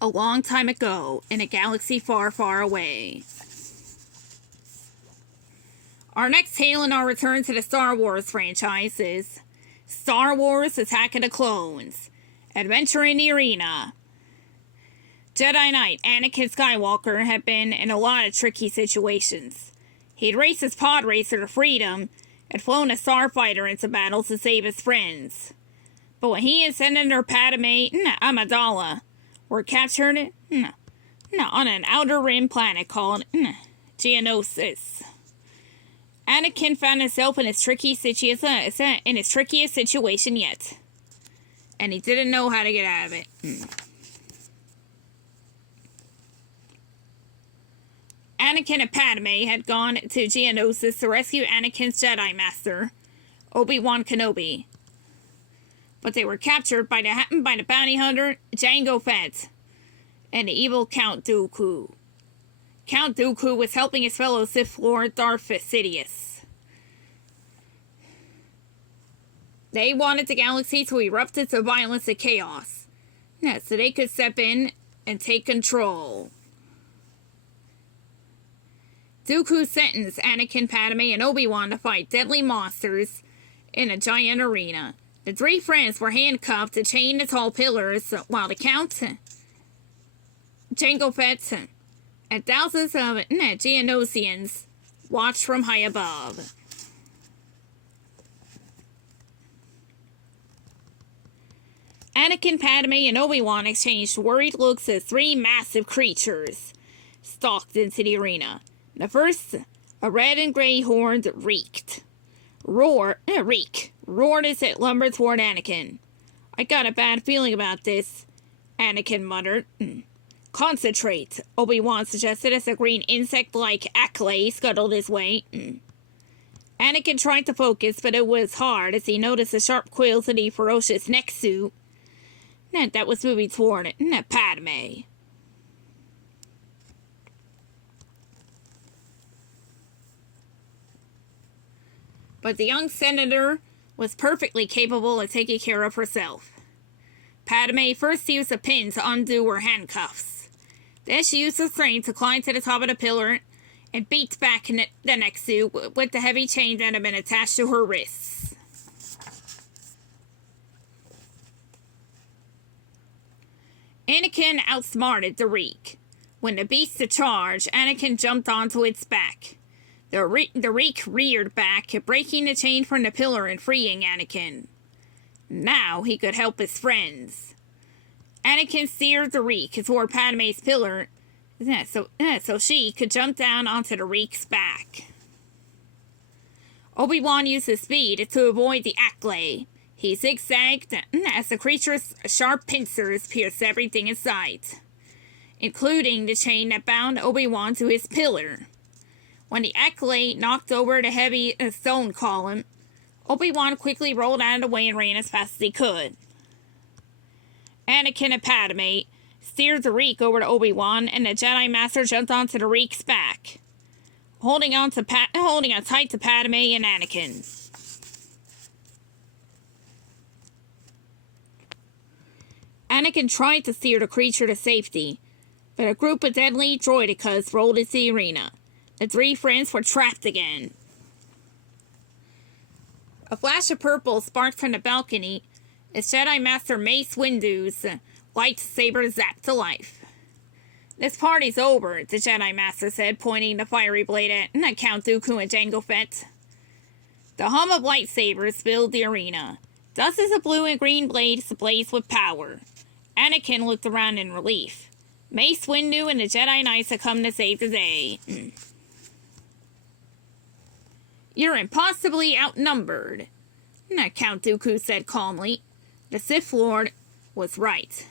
a long time ago in a galaxy far, far away. Our next tale in our return to the Star Wars franchise is Star Wars Attack of the Clones, Adventure in the Arena. Jedi Knight Anakin Skywalker had been in a lot of tricky situations. He'd raced his pod racer to freedom and flown a starfighter into battle to save his friends. But when he and Senator Padme Amidala were captured on an outer rim planet called Geonosis, Anakin found himself in his trickiest situation yet, and he didn't know how to get out of it. Anakin and Padme had gone to Geonosis to rescue Anakin's Jedi Master, Obi-Wan Kenobi. But they were captured by the bounty hunter Jango Fett and the evil Count Dooku. Count Dooku was helping his fellow Sith Lord Darth Sidious. They wanted the galaxy to erupt into violence and chaos, so they could step in and take control. Dooku sentenced Anakin, Padme, and Obi-Wan to fight deadly monsters in a giant arena. The three friends were handcuffed to chain to tall pillars while the Count, Jango Fett, and thousands of Geonosians watched from high above. Anakin, Padme, and Obi-Wan exchanged worried looks as three massive creatures stalked into the arena. The first, a red and gray horned roared as it lumbered toward Anakin. "I got a bad feeling about this," Anakin muttered. "Concentrate," Obi-Wan suggested as a green insect-like accolade scuttled his way. Anakin tried to focus, but it was hard as he noticed the sharp quills of the ferocious neck suit that was moving toward Padme. But the young senator was perfectly capable of taking care of herself. Padme first used a pin to undo her handcuffs. Then she used her strength to climb to the top of the pillar and beat back the neck suit with the heavy chain that had been attached to her wrists. Anakin outsmarted the Reek. When the beast charged, Anakin jumped onto its back. The Reek reared back, breaking the chain from the pillar and freeing Anakin. Now he could help his friends. Anakin steered the Reek toward Padme's pillar so she could jump down onto the Reek's back. Obi-Wan used his speed to avoid the accolade. He zigzagged as the creature's sharp pincers pierced everything in sight, including the chain that bound Obi-Wan to his pillar. When the accolade knocked over the heavy stone column, Obi-Wan quickly rolled out of the way and ran as fast as he could. Anakin and Padme steered the Reek over to Obi-Wan, and the Jedi Master jumped onto the Reek's back, holding on tight to Padme and Anakin. Anakin tried to steer the creature to safety, but a group of deadly droidicas rolled into the arena. The three friends were trapped again. A flash of purple sparked from the balcony as Jedi Master Mace Windu's lightsaber zapped to life. "This party's over," the Jedi Master said, pointing the fiery blade at Count Dooku and Jango Fett. The hum of lightsabers filled the arena. Dozens of blue and green blades blazed with power. Anakin looked around in relief. Mace Windu and the Jedi Knights had come to save the day. "You're impossibly outnumbered," Count Dooku said calmly. The Sith Lord was right.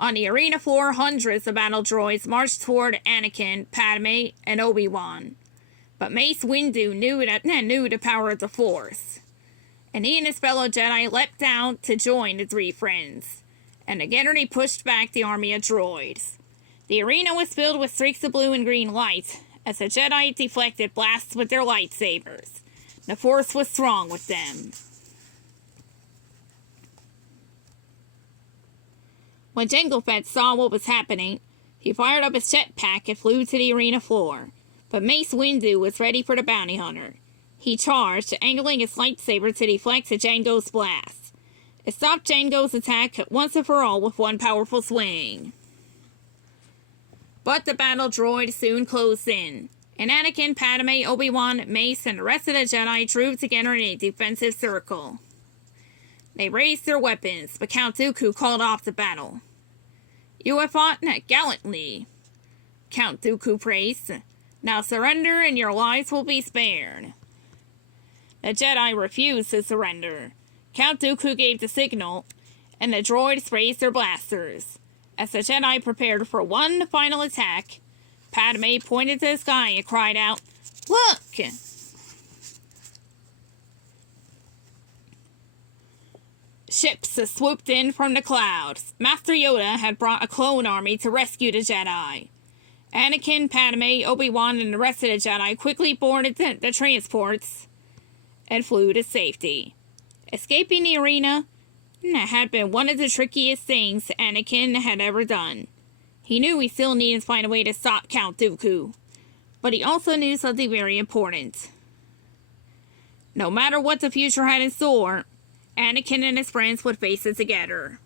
On the arena floor, hundreds of battle droids marched toward Anakin, Padme, and Obi-Wan. But Mace Windu knew the power of the Force, and he and his fellow Jedi leapt down to join the three friends, and together they pushed back the army of droids. The arena was filled with streaks of blue and green light as the Jedi deflected blasts with their lightsabers. The Force was strong with them. When Jango Fett saw what was happening, he fired up his jetpack and flew to the arena floor. But Mace Windu was ready for the bounty hunter. He charged, angling his lightsaber to deflect Jango's blast. It stopped Jango's attack once and for all with one powerful swing. But the battle droid soon closed in, and Anakin, Padme, Obi-Wan, Mace, and the rest of the Jedi drew together in a defensive circle. They raised their weapons, but Count Dooku called off the battle. "You have fought gallantly," Count Dooku praised. "Now surrender and your lives will be spared." The Jedi refused to surrender. Count Dooku gave the signal, and the droids raised their blasters. As the Jedi prepared for one final attack, Padme pointed to the sky and cried out, "Look!" Ships swooped in from the clouds. Master Yoda had brought a clone army to rescue the Jedi. Anakin, Padme, Obi-Wan, and the rest of the Jedi quickly boarded the transports and flew to safety. Escaping the arena had been one of the trickiest things Anakin had ever done. He knew he still needed to find a way to stop Count Dooku, but he also knew something very important. No matter what the future had in store, Anakin and his friends would face it together.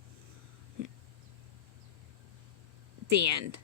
The end.